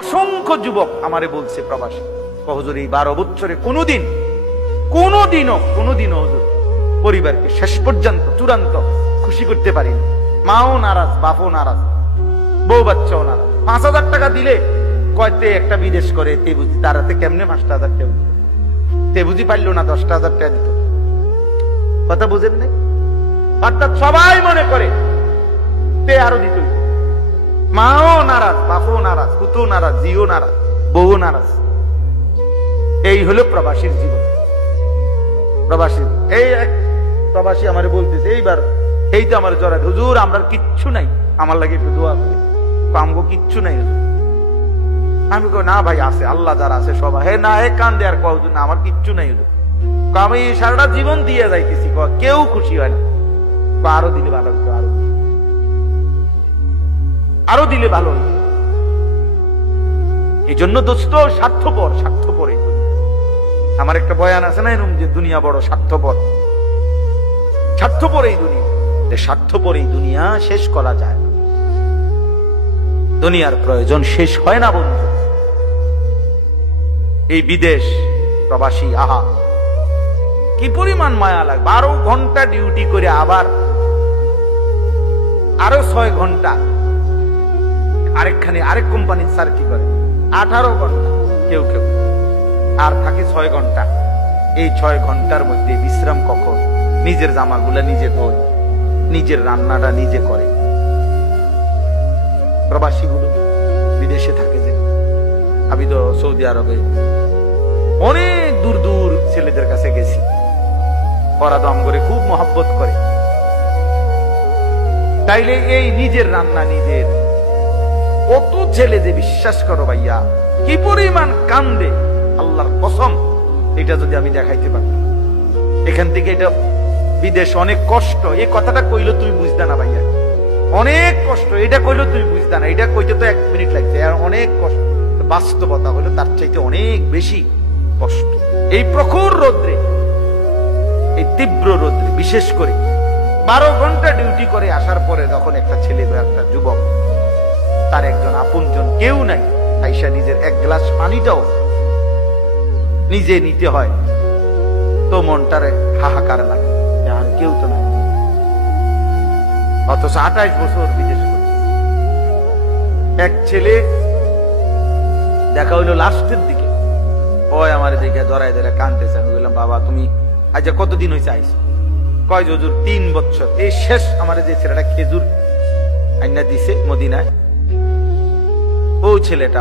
অসংখ্য যুবক আমারে বলছে প্রবাসী, হুজুর এই 12 বছরে কোনোদিনও হুজুর পরিবারকে শেষ পর্যন্ত চূড়ান্ত খুশি করতে পারিনি। মাও নারাজ, বাপও নারাজ, বউ বাচ্চাও নারাজ। 5,000 টাকা দিলে কয়তে একটা বিদেশ করে তে বুঝি, তারাতে কেমনে 5,000 টাকা দিত, তে বুঝি পারল না 10,000 টাকা দিত। কথা বুঝেন নাই? অর্থাৎ সবাই মনে করে তে আরো দিত। মাও নারাজ, বাপও নারাজ, পুতো নারাজ, জিও নারাজ, বউ নারাজ। এই হলো প্রবাসীর জীবন। প্রবাসী এই এক প্রবাসী আমারে বলতেছে এইবার, এই তো আমার জড়ায়, হুজুর আমরা কিচ্ছু নাই, আমার লাগে একটু দোয়া করে। আমগো কিচ্ছু নাই হুজুর। আমি কই না ভাই আছে, আল্লাহ যারা আছে সবাই। হে না, হে কান্দে আর কয় হুজুর না আমার কিচ্ছু নাই হুজুর। আমি সারাটা জীবন দিয়ে যাইতেছি, কেউ খুশি হয় না। আরো দিলে ভালো হইতো, আরো দিলে ভালো হইতো। এই জন্য দোস্ত স্বার্থপর এই দুনিয়া। আমার একটা বয়ান আছে না এরকম, যে দুনিয়া বড় স্বার্থপর এই দুনিয়া। স্বার্থপর এই দুনিয়া শেষ করা যায় না। দুনিয়ার প্রয়োজন শেষ হয় না বন্ধু। এই বিদেশ প্রবাসী, আহা কি পরিমাণ মায়া লাগে। 12 ঘন্টা ডিউটি করে আবার আরো 6 ঘন্টা আরেক কোম্পানির সার্কি করে, 18 ঘন্টা কেউ আর থাকে 6 ঘন্টা। এই 6 ঘন্টার মধ্যে বিশ্রাম কখন? নিজের জামাগুলা নিজে ধোয়, নিজের রান্নাটা নিজে করে। প্রবাসী গুলো বিদেশে থাকে, যে আমি তো সৌদি আরবে অনেক দূর ছেলেদের কাছে গেছি, ওরা দম করে খুব মহব্বত করে। তাইলে এই নিজের রান্না নিজের, কত ছেলে যে বিশ্বাস করো ভাইয়া কি পরিমাণ কান্দে, আল্লাহর কসম। এটা যদি আমি দেখাইতে পারি, এখান থেকে এটা বিদেশ অনেক কষ্ট। এই কথাটা কইলে তুমি বুঝতে না ভাইয়া, অনেক কষ্ট। এটা কইলে তুমি বুঝতে না, এটা কইতে তো 1 মিনিট লাগছে, আর অনেক কষ্ট। বাস্তবতা হলো তার চাইতে অনেক বেশি কষ্ট। এই প্রখর রোদ্রে, এই তীব্র রোদ্রে, বিশেষ করে 12 ঘন্টা ডিউটি করে আসার পরে যখন একটা ছেলে বা একটা যুবক, তার একজন আপনজন কেউ নাই, আইসা নিজের 1 গ্লাস পানিটাও নিজে নিতে হয়, তো মনটারে হাহাকার লাগে, আর কেউ তো নাই। অথচ 28 বছর বিদেশ করে। এক ছেলে দেখা হইলো লাস্টের দিকে, ওই আমার দিকে ধরাই কানতেছে। আমি বললাম, বাবা তুমি আজ কতদিন হয়েছে আইসো? কয় হুজুর 3 বছর। এই শেষ আমার যে ছেলেটা খেজুর আইনা দিছে মদিনায়, ও ছেলেটা